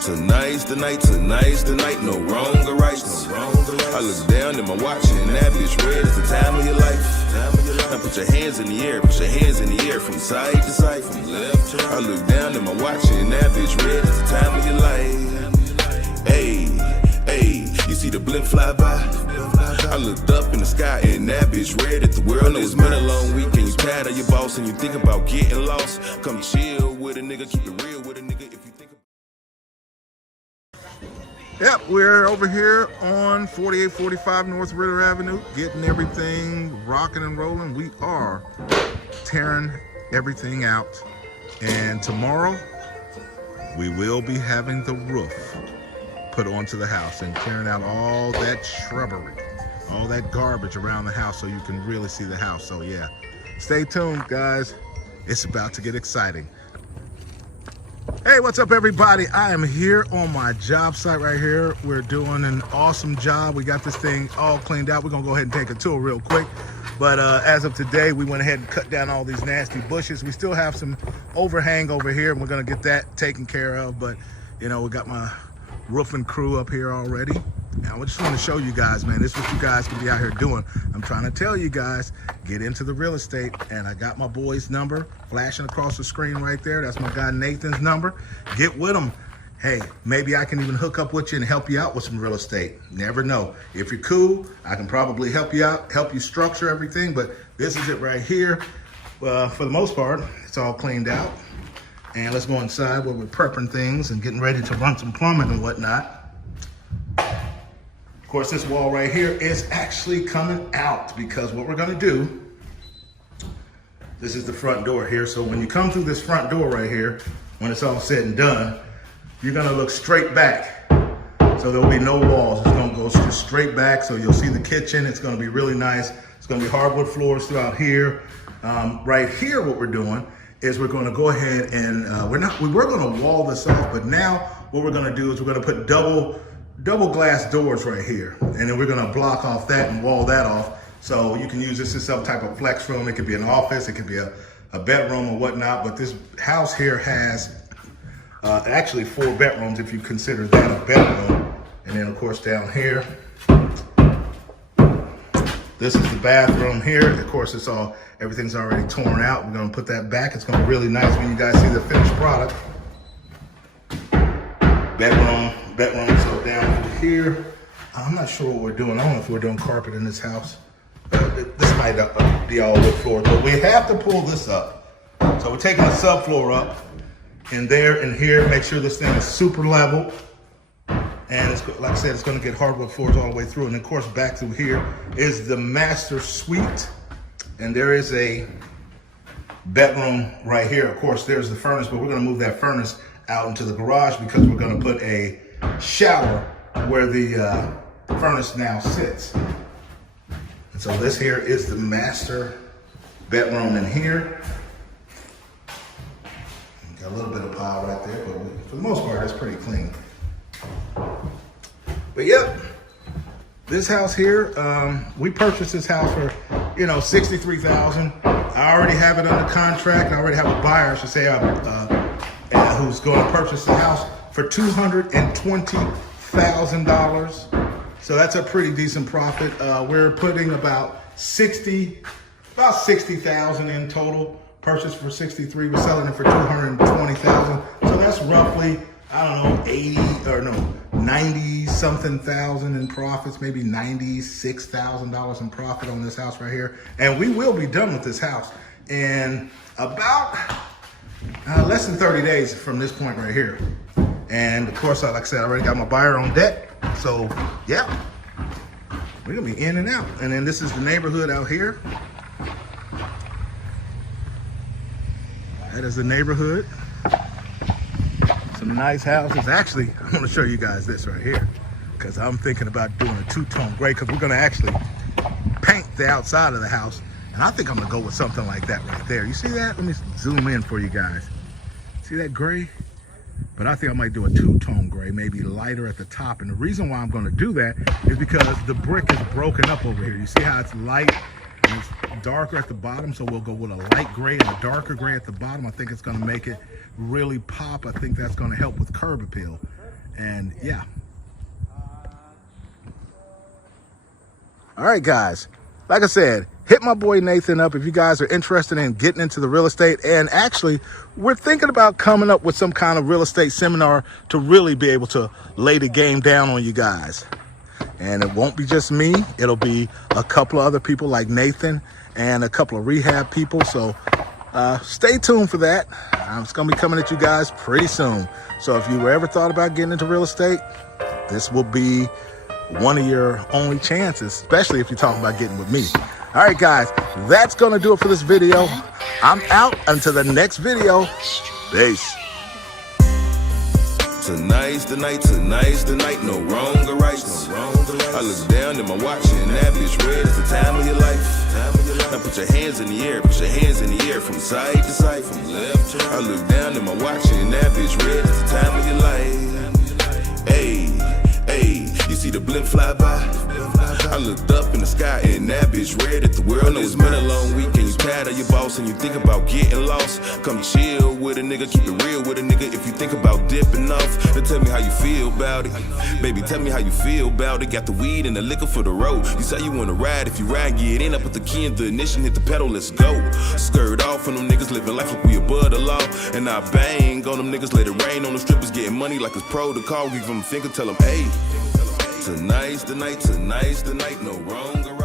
Tonight's the night, no wrong or right, no wrong or right. I look down at my watch and that bitch red is the time of your life. Now put your hands in the air, from side to side, from left to right. I look down at my watch and that bitch red is the time of your life. Hey, you see the blimp fly by? I looked up in the sky and that bitch red at the world. It's been a long week and you tired of your boss and you think about getting lost. Come chill with a nigga, keep it real with a nigga if you think. Yep, we're over here on 4845 North Ritter Avenue, getting everything rocking and rolling. We are tearing everything out. And tomorrow, we will be having the roof put onto the house and clearing out all that shrubbery, all that garbage around the house so you can really see the house. So yeah, stay tuned, guys. It's about to get exciting. Hey, what's up, everybody? I am here on my job site right here. We're doing an awesome job. We got this thing all cleaned out. We're gonna go ahead and take a tour real quick. But as of today, we went ahead and cut down all these nasty bushes. We still have some overhang over here, and we're gonna get that taken care of. But you know, we got my roofing crew up here already. Now, I just want to show you guys, man, this is what you guys can be out here doing. I'm trying to tell you guys, get into the real estate, and I got my boy's number flashing across the screen right there. That's my guy Nathan's number. Get with him. Hey, maybe I can even hook up with you and help you out with some real estate. Never know. If you're cool, I can probably help you out, help you structure everything, but this is it right here. For the most part, it's all cleaned out. And let's go inside where we're prepping things and getting ready to run some plumbing and whatnot. Of course, this wall right here is actually coming out because what we're gonna do, this is the front door here. So when you come through this front door right here, when it's all said and done, you're gonna look straight back. So there'll be no walls. It's gonna go just straight back. So you'll see the kitchen. It's gonna be really nice. It's gonna be hardwood floors throughout here. Right here, what we're doing is we're gonna go ahead and, we were gonna wall this off, but now what we're gonna do is we're gonna put double glass doors right here. And then we're gonna block off that and wall that off. So you can use this as some type of flex room. It could be an office, it could be a bedroom or whatnot, but this house here has actually 4 bedrooms if you consider that a bedroom. And then of course down here, this is the bathroom here. Of course, everything's already torn out. We're gonna put that back. It's gonna be really nice when you guys see the finished product. Bedroom, so down here. I'm not sure what we're doing. I don't know if we're doing carpet in this house. This might be all wood floor, but we have to pull this up. So we're taking the subfloor up in there and here. Make sure this thing is super level. And it's, like I said, it's gonna get hardwood floors all the way through. And of course, back through here is the master suite. And there is a bedroom right here. Of course, there's the furnace, but we're gonna move that furnace out into the garage because we're gonna put a shower where the furnace now sits. And so this here is the master bedroom in here. Got a little bit of pile right there, but for the most part, it's pretty clean. But yep, this house here, we purchased this house for, $63,000. I already have it under contract. I already have a buyer, I should say, who's going to purchase the house for $220,000. So that's a pretty decent profit. We're putting about 60,000 in total. Purchased for 63, we're selling it for 220,000. So that's roughly, I don't know, 90 something thousand in profits, maybe $96,000 in profit on this house right here. And we will be done with this house in about less than 30 days from this point right here. And of course, like I said, I already got my buyer on deck. So yeah, we're gonna be in and out. And then this is the neighborhood out here. That is the neighborhood. Some nice houses. Actually, I'm gonna show you guys this right here because I'm thinking about doing a 2-tone gray because we're gonna actually paint the outside of the house. And I think I'm gonna go with something like that right there. You see that? Let me zoom in for you guys. See that gray? But I think I might do a 2-tone gray, maybe lighter at the top. And the reason why I'm gonna do that is because the brick is broken up over here. You see how it's light and it's darker at the bottom? So we'll go with a light gray and a darker gray at the bottom. I think it's gonna make it really pop. I think that's gonna help with curb appeal. And yeah. All right, guys. Like I said, hit my boy Nathan up if you guys are interested in getting into the real estate. And actually, we're thinking about coming up with some kind of real estate seminar to really be able to lay the game down on you guys. And it won't be just me. It'll be a couple of other people like Nathan and a couple of rehab people. So stay tuned for that. It's going to be coming at you guys pretty soon. So if you ever thought about getting into real estate, this will be one of your only chances, especially if you're talking about getting with me. All right, guys, that's going to do it for this video. I'm out until the next video. Peace. Tonight's the night, no wrong or right. I look down at my watch and that bitch red. It's the time of your life. Now put your hands in the air, from side to side, from left to right. I look down at my watch and that bitch red. It's the time of your life. Hey, hey, you see the blimp fly by? I looked up in the sky and that bitch red at the world. Know it's been a long week and you tired of your boss and you think about getting lost. Come chill with a nigga, keep it real with a nigga. If you think about dipping off, then tell me how you feel about it. Baby, tell me how you feel about it. Got the weed and the liquor for the road. You say you wanna ride, if you ride, get in. I put the key in the ignition, hit the pedal, let's go. Skirt off on them niggas, living life like we above the law. And I bang on them niggas, let it rain on them strippers, getting money like it's protocol. Give them a finger, tell them, hey. Tonight's the night, no wrong or right.